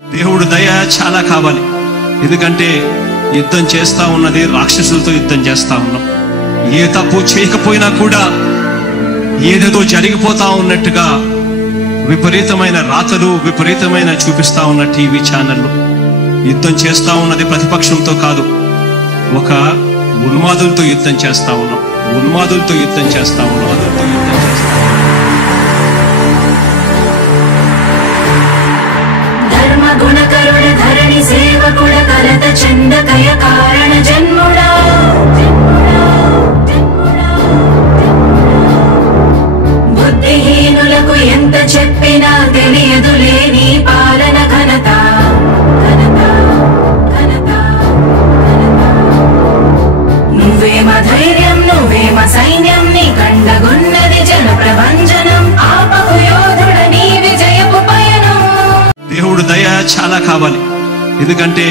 దేవుడు దయ చాలా కావాలి. ఎందుకంటే యుద్ధం చేస్తా ఉన్నది రాక్షసులతో యుద్ధం చేస్తా ఉన్నాం. ఏ తప్పు చేయకపోయినా కూడా ఏదేదో జరిగిపోతా ఉన్నట్టుగా విపరీతమైన రాతలు విపరీతమైన చూపిస్తా ఉన్న టీవీ ఛానళ్ళు. యుద్ధం చేస్తా ఉన్నది ప్రతిపక్షంతో కాదు, ఒక ఉన్మాదులతో యుద్ధం చేస్తా ఉన్నాం. ఉన్మాదులతో యుద్ధం చేస్తా ఉన్నాం. ధర్మ గుణకరుణ ధరణి సేవకుడ కలత చందకయ కారణ జన్ముడా బుద్ధిహీనులకు ఎంత చెప్పినా తెలియదులే నీ పాలన ఘనత. నువ్వేమ ధైర్యం నువ్వేమ సైన్యం నీ కండగున్నది జన ప్రభంజనం ఆపకు యోధుడ నీ విజయపు పయనం. దేవుడు దయ చాలా కావాలి. ఎందుకంటే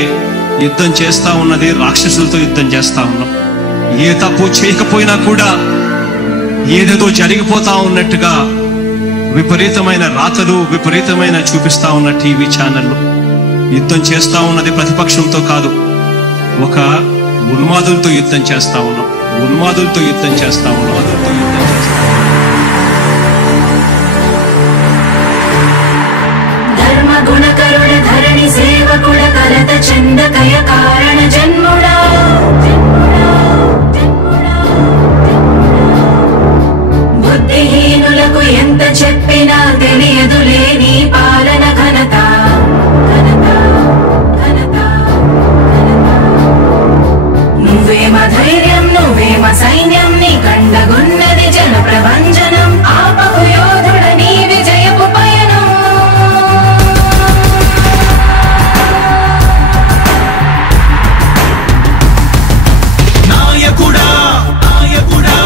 యుద్ధం చేస్తా ఉన్నది రాక్షసులతో యుద్ధం చేస్తా ఉన్నాం. ఏ తప్పు చేయకపోయినా కూడా ఏదేదో జరిగిపోతా ఉన్నట్టుగా విపరీతమైన రాతలు విపరీతమైన చూపిస్తా ఉన్న టీవీ ఛానళ్ళు. యుద్ధం చేస్తా ఉన్నది ప్రతిపక్షంతో కాదు, ఒక ఉన్మాదులతో యుద్ధం చేస్తా ఉన్నాం. ఉన్మాదులతో యుద్ధం చేస్తా ఉన్నాం. ధర్మ గుణకరుణ ధరణి సేవకుడ కలత చందకయ కారణ జన్ముడా బుద్ధిహీనులకు ఎంత చెప్పినా తెలియదులే నీ పాలన ఘనత. నువ్వేమ ధైర్యం నువ్వేమ సైన్యం నీ కండగున్నది జన ప్రభంజనం ఆపకు యోధుడ నీ విజయపు పయనం. నాయకుడా నాయకుడా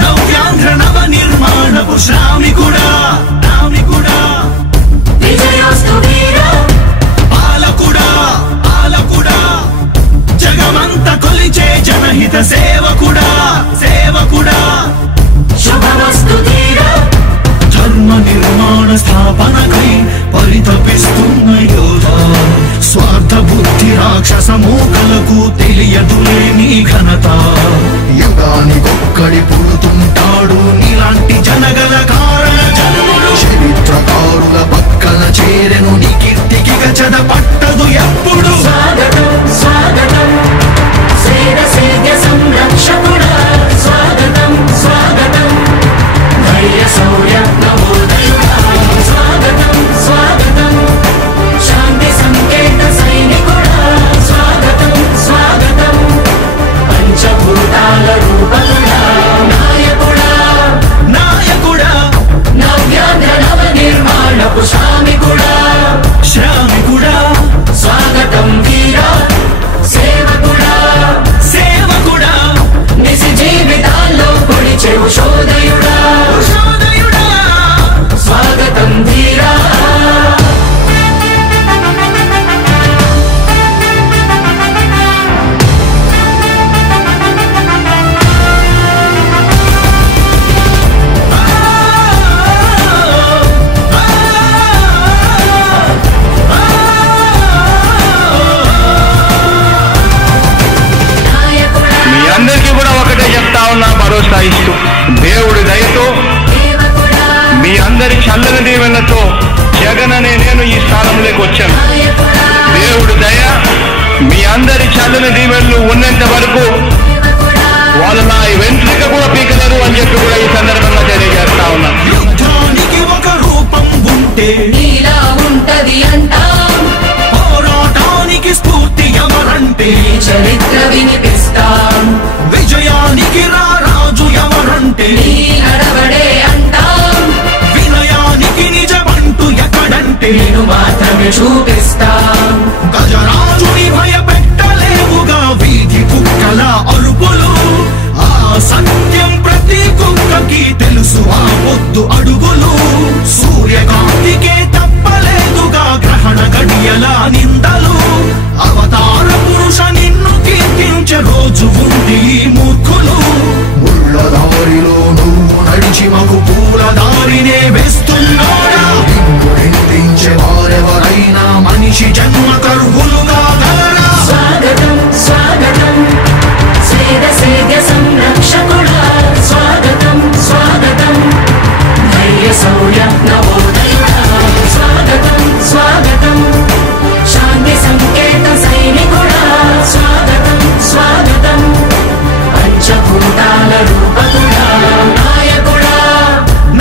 నవ్యాంధ్ర నవ నిర్మాణపు శ్రామికుడా రామికుడా విజయోస్తు వీరా పాలకుడా పాలకుడా జగమంత కొలిచే జనహిత సేవకుడా సేవకుడా శుభమస్తు ధీరా ధర్మ నిర్మాణ స్థాపనకై పరితపిస్తున్న యోధ స్వార్థ బుద్ధి రాక్షస మూకలకు తెలియదులే నీ ఘనత. యుగానికొక్కడి పుడుతుంటాడు నీలాంటి జనగల కారణ జన్ముడు. చరిత్రకారుల పక్కన చేరెను నీ కీర్తికి గచద పట్టదు ఎప్పుడు. స్వాగతం స్వాగతం సేద సేద్య సంరక్షకుడా స్వాగతం స్వాగతం ధైర్య శౌర్య నవోదయుడా స్వాగతం స్వాగతం శాంతి సంకేత సైనికుడా స్వాగతం స్వాగతం పంచభూతాల రూపకుడా నాయకుడా నాయకుడా నవ్యాంధ్ర నవ నిర్మాణపు శ్రామికుడా శ్రామికుడా స్వాగతం వీరా సేవకుడా సేవకుడా నిజ జీవితాల్లో పొడిచే ఉషోదయుడా ఉషోదయుడా స్వాగతం ధీరా. మీ అందరికీ కూడా ఒకటే చెప్తా ఉన్నా, భరోసా ఇస్తూ దేవుడి దయతో దేవకుడా మీ అందరి చల్లని దీవెనతో జగన్ అనే నేను ఈ స్థానంలోకి వచ్చాను. నాయకుడా దేవుడి దయ మీ అందరి చల్లని దీవెనలు ఉన్నంత వరకు దేవకుడా వాళ్ళు నా వెంట్రిక కూడా పీకలేరు అని చెప్పి కూడా ఈ సందర్భంగా తెలియజేస్తా ఉన్నాను. యుద్ధానికి ఒక రూపం ఉంటే నీలా ఉంటది అంటాం, పోరాటానికి స్ఫూర్తి ఎవరంటే నీ చరిత్ర వినిపిస్తాం, విజయానికి రారాజు ఎవరంటే నీ నడవడే అంటాం, వినయానికి నిజమంటూ ఎక్కడంటే నేను మాత్రమే చూపిస్తాం. గజరాజుని భయపెట్టలేవుగా వీధి కుక్కల అరుపులు. ఆ సత్యం ప్రతి కుక్కకి తెలుసు ఆ పొద్దు అడుగులు. సూర్యకాంతికే తప్పలేదుగా గ్రహణ గడియల నిందలు. అవతార పురుష నిన్ను కీర్తించే రోజు ఉంది ఈ మూర్ఖులు. ముళ్ళ దారిలో నువ్వు నడిచి మాకు పూల దారినే వేస్తున్నాడా. నిన్ను నిందించే వారెవరైనా మని మనిషి జన్మ కర్హులుగా గలరా స్వాగతం స్వాగతం స్వేద సేద్య సంరక్షకుడా స్వాగతం స్వాగతం ధైర్య శౌర్య నవోదయుడా స్వాగతం స్వాగతం శాంతి సంకేత సైనికుడా స్వాగతం స్వాగతం పంచభూతాల రూపకుడా నాయకుడా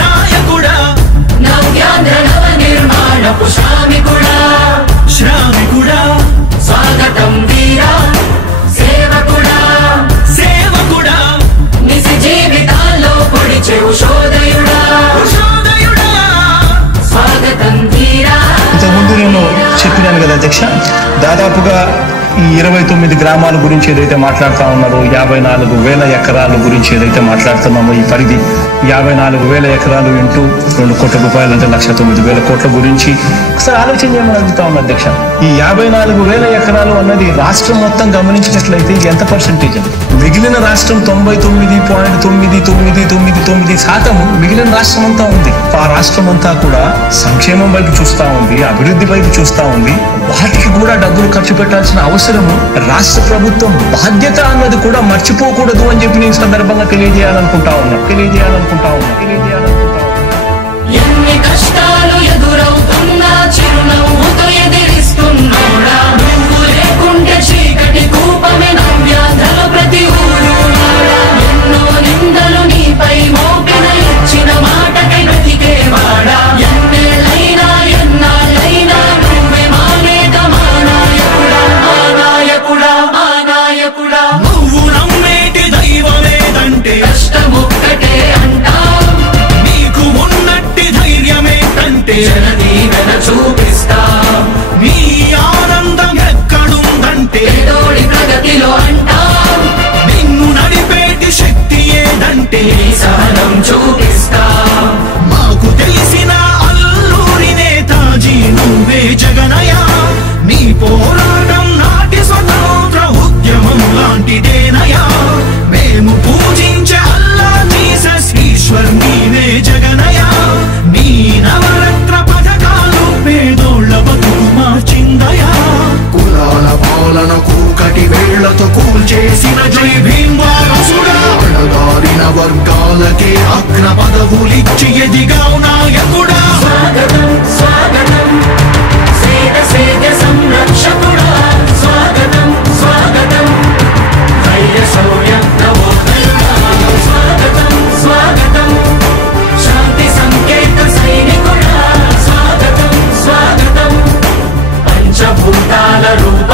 నాయకుడా నవ్యాంధ్ర నవ నిర్మాణపు శ్రామికుడా శ్రామికుడా స్వాగతం వీరా సేవకుడా సేవకుడా నిజ జీవితాల్లో పొడిచే ఉషోదయుడా ఉషోదయుడా స్వాగతం వీరా. ఇంతకుముందు నేను చెప్పినాను కదా అధ్యక్ష, దాదాపుగా ఈ 29 గ్రామాల గురించి ఏదైతే మాట్లాడుతూ ఉన్నారో 54,000 ఎకరాల గురించి ఏదైతే మాట్లాడుతున్నామో ఈ పరిధి 54,000 ఎకరాలు ఇంటూ 2 కోట్ల రూపాయలు అంటే 1,09,000 కోట్ల గురించి ఒకసారి ఆలోచన చేయమని అడుగుతా ఉన్నా అధ్యక్ష. ఈ 54,000 ఎకరాలు అన్నది రాష్ట్రం మొత్తం గమనించినట్లయితే ఎంత పర్సెంటేజ్ అండి? మిగిలిన రాష్ట్రం 99.999% మిగిలిన రాష్ట్రం అంతా ఉంది. ఆ రాష్ట్రం అంతా కూడా సంక్షేమం వైపు చూస్తా ఉంది, అభివృద్ధి వైపు చూస్తా ఉంది. వాటికి కూడా డబ్బులు ఖర్చు పెట్టాల్సిన అవసరము రాష్ట్ర ప్రభుత్వం బాధ్యత అన్నది కూడా మర్చిపోకూడదు అని చెప్పి నేను సందర్భంగా తెలియజేయాలనుకుంటా ఉన్నా. ఎన్ని కష్టాలు ఎదురవుతున్నా చిరునవ్వుతో ఎదిరిస్తున్నాడా నువ్వు లేకుంటే చీకటి కూపమే నవ్యాంధ్రల ప్రతి ఊరు వాడా. ఎన్నో నిందలు నీపై మోపిన ఇచ్చిన మాటకై బ్రతికేవాడా ఎన్నేళ్ళైనా ఎన్నాళ్ళైనా నువ్వే మా నేత మా నాయకుడా మా నాయకుడా మా నాయకుడా. నువ్వు నమ్మేటి దైవమేదంటే కష్టమొక్కటే అంటాం నీకు ఉన్నట్టి ధైర్యమేంటంటే జనదీవెన చూపిస్తాం నీ ఆనందం ఎక్కడుందంటే పేదోడి ప్రగతిలో అంటాం నిన్ను నడిపేటి శక్తి ఏదంటే నీ సహనం చూపిస్తాం. మాకు తెలిసిన అల్లూరి నేతాజీ నువ్వే జగనయ నీ పోరాటం నాటి స్వతంత్ర ఉద్యమం లాంటిదేనయా మేము పూజించే అల్లా జీసస్ ఈశ్వర్ నీవే జగనయ నీ నవరత్న పథకాలు పేదోళ్ళ బతుకు మార్చిందయా కులాల పాలన కూకటి వేళ్లతో కూల్చేసిన జై భీమ్ వారసుడా అణగారిన వర్గాలకే అగ్ర పదవులిచ్చి ఎదిగావు నాయకుడా స్వాగతం స్వాగతం సేద సేద్య సంరక్షకుడా స్వాగతం స్వాగతం ధైర్య శౌర్య నవోదయుడా స్వాగతం స్వాగతం శాంతి సంకేత సైనికుడా స్వాగతం స్వాగతం పంచభూతాల రూప